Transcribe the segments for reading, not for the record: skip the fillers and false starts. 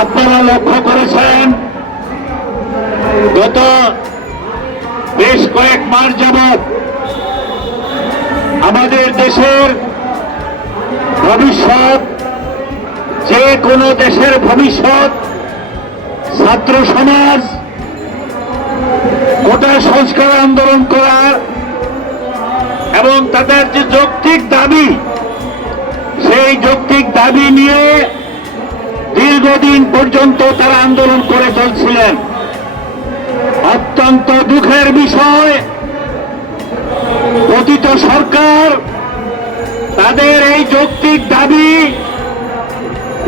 আপনারা লক্ষ্য করেছেন গত বেশ কয়েক মাস যাবৎ আমাদের দেশের ভবিষ্যৎ, যে কোনো দেশের ভবিষ্যৎ, ছাত্র সমাজ কোটা সংস্কার আন্দোলন করার এবং তাদের যে যৌক্তিক দাবি, সেই যৌক্তিক দাবি নিয়ে দীর্ঘদিন পর্যন্ত তারা আন্দোলন করে চলছিলেন। অত্যন্ত দুঃখের বিষয়, পতিত সরকার তাদের এই যৌক্তিক দাবি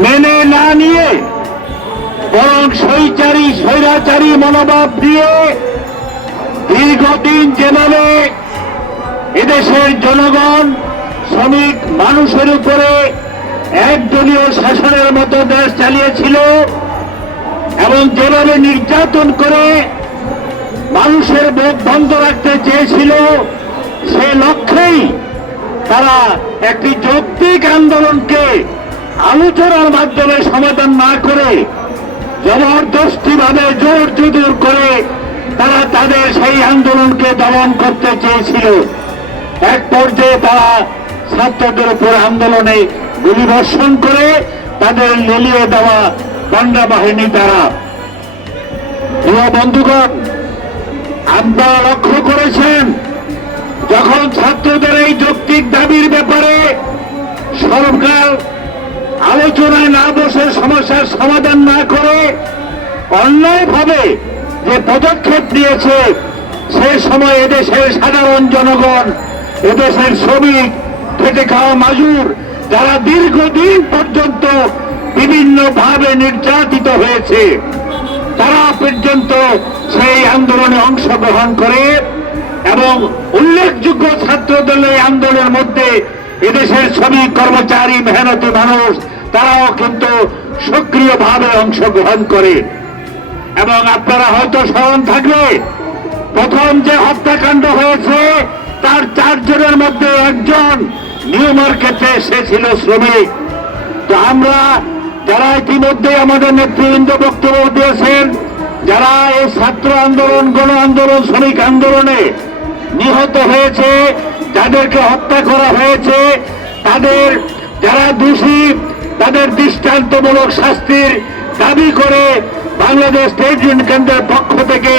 মেনে না নিয়ে বরং স্বৈরাচারী মনোভাব দিয়ে দীর্ঘদিন যেভাবে এদেশের জনগণ, শ্রমিক মানুষের উপরে একদলীয় শাসনের মতো দেশ চালিয়েছিল এবং যেভাবে নির্যাতন করে মানুষের মুখ বন্ধ রাখতে চেয়েছিল, সে লক্ষ্যেই তারা একটি যৌক্তিক আন্দোলনকে আলোচনার মাধ্যমে সমাধান না করে জবরদস্তিভাবে জোর জুদুর করে তারা তাদের সেই আন্দোলনকে দমন করতে চেয়েছিল। এক পর্যায়ে তারা ছাত্রদের উপর আন্দোলনে গুলিবর্ষণ করে তাদের লেলিয়ে দেওয়া পান্ডা বাহিনী দ্বারা। প্রিয় বন্ধুগণ, আপনারা লক্ষ্য করেছেন যখন ছাত্রদের এই যৌক্তিক দাবির ব্যাপারে সরকার আলোচনায় না বসে সমস্যার সমাধান না করে অন্যায়ভাবে যে পদক্ষেপ নিয়েছে, সে সময় এদেশের সাধারণ জনগণ, এদেশের শ্রমিক, খেটে খাওয়া মাজুর, যারা দীর্ঘদিন পর্যন্ত বিভিন্নভাবে নির্যাতিত হয়েছে, তারা পর্যন্ত সেই আন্দোলনে অংশগ্রহণ করে এবং উল্লেখযোগ্য ছাত্রদল এই আন্দোলনের মধ্যে এদেশের শ্রমিক, কর্মচারী, মেহনতি মানুষ, তারাও কিন্তু সক্রিয়ভাবে অংশগ্রহণ করে। এবং আপনারা হয়তো স্মরণ থাকবে, প্রথম যে হত্যাকাণ্ড হয়েছে তার 4 জনের মধ্যে একজন নিউ মার্কেটে সে ছিল শ্রমিক। তো আমরা যারা ইতিমধ্যে আমাদের নেতৃবৃন্দ বক্তব্য দিয়েছেন, যারা এই ছাত্র আন্দোলন, গণ আন্দোলন, শ্রমিক আন্দোলনে নিহত হয়েছে, যাদেরকে হত্যা করা হয়েছে, তাদের যারা দোষী তাদের দৃষ্টান্তমূলক শাস্তির দাবি করে বাংলাদেশ ট্রেড ইউনিয়ন কেন্দ্রের পক্ষ থেকে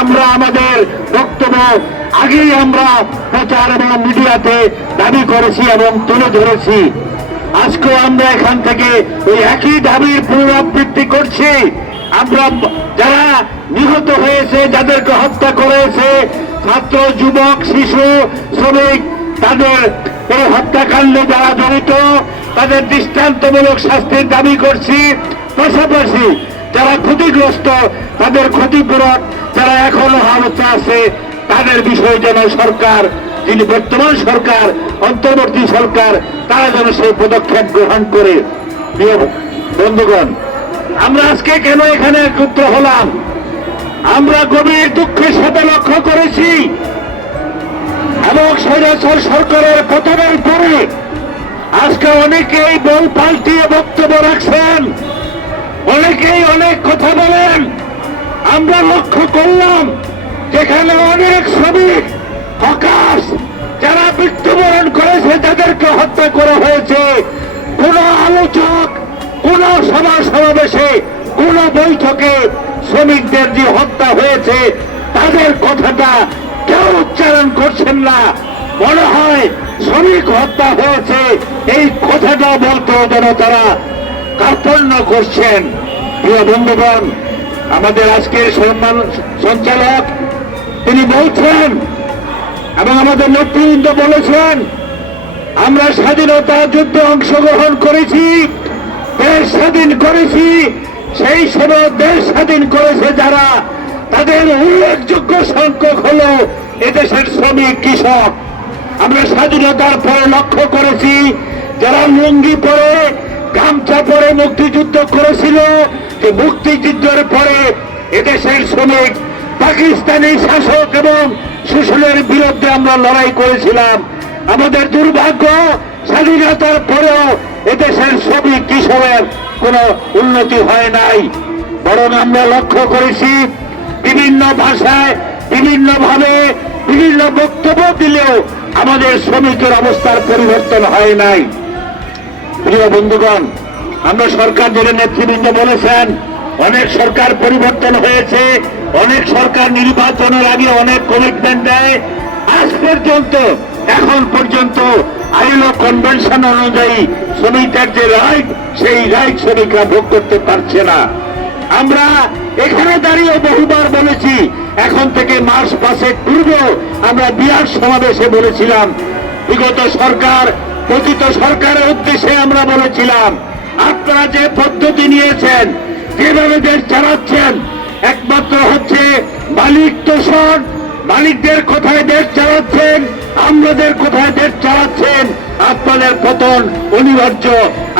আমরা আমাদের বক্তব্য আগেই আমরা প্রচার এবং মিডিয়াতে দাবি করেছি এবং তুলে ধরেছি। আজকেও আমরা এখান থেকে ওই একই দাবির পুনরাবৃত্তি করছি। আমরা যারা নিহত হয়েছে, যাদেরকে হত্যা করেছে, ছাত্র, যুবক, শিশু, শ্রমিক, তাদের এই হত্যাকাণ্ডে যারা জড়িত, তাদের দৃষ্টান্তমূলক শাস্তির দাবি করছি। পাশাপাশি যারা ক্ষতিগ্রস্ত, তাদের ক্ষতিপূরণ, যারা এখনো হালতে আছে, তাদের বিষয়ে যেন সরকার, যিনি বর্তমান সরকার, অন্তর্বর্তী সরকার, তারা যেন সেই পদক্ষেপ গ্রহণ করে। প্রিয় বন্ধুগণ, আমরা আজকে কেন এখানে একত্র হলাম? আমরা গভীর দুঃখের সাথে লক্ষ্য করেছি এবং স্বৈরাচার সরকারের পতনের পরে আজকে অনেকেই বল পাল্টিয়ে বক্তব্য রাখছেন, অনেকেই অনেক কথা বলেন। আমরা লক্ষ্য করলাম যেখানে অনেক শ্রমিক, হকার্স যারা মৃত্যুবরণ করেছে, তাদেরকে হত্যা করা হয়েছে, কোন আলোচক, কোন সভা সমাবেশে, কোন বৈঠকে শ্রমিকদের যে হত্যা হয়েছে তাদের কথাটা কেউ উচ্চারণ করছেন না। মনে হয় শ্রমিক হত্যা হয়েছে এই কথাটা বলতেও যেন তারা কার্পণ্য করছেন। প্রিয় বন্ধুগণ, আমাদের আজকের সম্মান সঞ্চালক তিনি বলছেন এবং আমাদের নেতৃবৃন্দ বলেছেন, আমরা স্বাধীনতা যুদ্ধে অংশগ্রহণ করেছি, দেশ স্বাধীন করেছি। সেই সময় দেশ স্বাধীন করেছে যারা, তাদের উল্লেখযোগ্য সংখ্যক হল এদেশের শ্রমিক, কৃষক। আমরা স্বাধীনতার পরে লক্ষ্য করেছি যারা লুঙ্গি পরে, গামছা পরে মুক্তিযুদ্ধ করেছিল, যে মুক্তিযুদ্ধের পরে এদেশের শ্রমিক পাকিস্তানি শাসক এবং শোষণের বিরুদ্ধে আমরা লড়াই করেছিলাম। আমাদের দুর্ভাগ্য, স্বাধীনতার পরেও এদেশের শ্রমিক কৃষকের কোনো উন্নতি হয় নাই, বরং আমরা লক্ষ্য করেছি বিভিন্ন ভাষায় বিভিন্নভাবে বিভিন্ন বক্তব্য দিলেও আমাদের শ্রমিকের অবস্থার পরিবর্তন হয় নাই। প্রিয় বন্ধুগণ, আমরা সরকার দলের নেতৃবৃন্দ বলেছেন অনেক সরকার পরিবর্তন হয়েছে, অনেক সরকার নির্বাচনের আগে অনেক কমিটমেন্ট দেয়, আজ পর্যন্ত এখন পর্যন্ত আইএলও কনভেনশন অনুযায়ী শ্রমিকদের যে রাইট সেই রাইট শ্রমিকরা ভোগ করতে পারছে না। আমরা এখানে দাঁড়িয়ে বহুবার বলেছি, এখন থেকে মাস 5 পূর্বেও আমরা বিরাট সমাবেশে বলেছিলাম, বিগত সরকার পতিত সরকারের উদ্দেশ্যে আমরা বলেছিলাম আপনারা যে পদ্ধতি নিয়েছেন, যেভাবে দেশ চালাচ্ছেন, একমাত্র হচ্ছে মালিক তোষণ, মালিকদের কোথায় দেশ চালাচ্ছেন, আমাদের কোথায় দেশ চালাচ্ছেন, আপনাদের পতন অনিবার্য।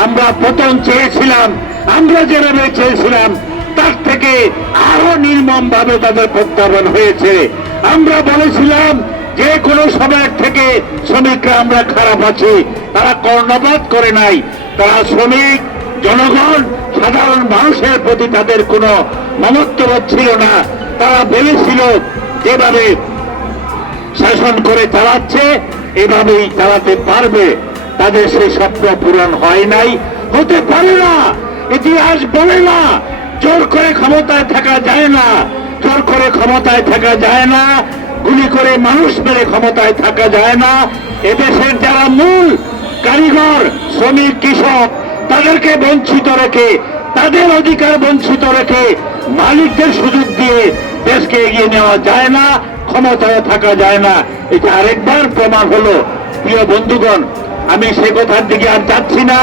আমরা পতন চেয়েছিলাম, আমরা যেভাবে চেয়েছিলাম তার থেকে আরো নির্মম ভাবে তাদের প্রত্যাবর্তন হয়েছে। আমরা বলেছিলাম যে কোনো সময় থেকে শ্রমিকরা আমরা খারাপ আছি, তারা কর্ণপাত করে নাই, তারা শ্রমিক জনগণ সাধারণ মানুষের প্রতি তাদের কোনো মমত্ববোধ ছিল না। তারা ভেবেছিল যেভাবে শাসন করে চালাচ্ছে এভাবেই চালাতে পারবে, তাদের সেই স্বপ্ন পূরণ হয় নাই, হতে পারে না। ইতিহাস বলে না জোর করে ক্ষমতায় থাকা যায় না, জোর করে ক্ষমতায় থাকা যায় না, গুলি করে মানুষ মেরে ক্ষমতায় থাকা যায় না। এদেশের যারা মূল কারিগর শ্রমিক কৃষক তাদেরকে বঞ্চিত রেখে, তাদের অধিকার বঞ্চিত রেখে মালিকদের সুযোগ দিয়ে দেশকে এগিয়ে নেওয়া যায় না, ক্ষমতায় থাকা যায় না। এটা আরেকবার প্রমাণ হলো। প্রিয় বন্ধুগণ, আমি সে কথার দিকে আর যাচ্ছি না।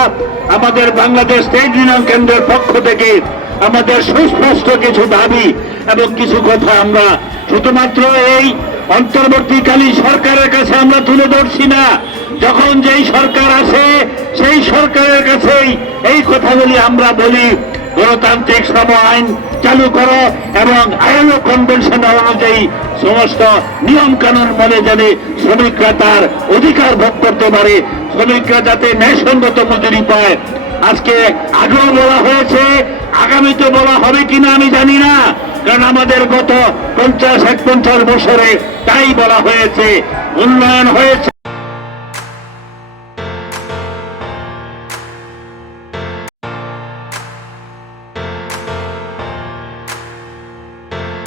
আমাদের বাংলাদেশ স্টেট ইউনিয়ন কেন্দ্রের পক্ষ থেকে আমাদের সুস্পষ্ট কিছু দাবি এবং কিছু কথা আমরা শুধুমাত্র এই অন্তর্বর্তীকালীন সরকারের কাছে আমরা তুলে ধরছি না, যখন যেই সরকার আসে সেই সরকারের কাছেই এই কথাগুলি আমরা বলি। গণতান্ত্রিক শ্রম আইন চালু করো এবং আইএলও কনভেনশন অনুযায়ী সমস্ত নিয়ম কানুন মেনে জানে শ্রমিকরা তার অধিকার ভোগ করতে পারে, শ্রমিকরা যাতে ন্যায়সঙ্গত মজুরি পায়। আজকে আগেও বলা হয়েছে, আগামীতে বলা হবে কিনা আমি জানি না, কারণ আমাদের গত 50-51 বছরে তাই বলা হয়েছে, উন্নয়ন হয়েছে।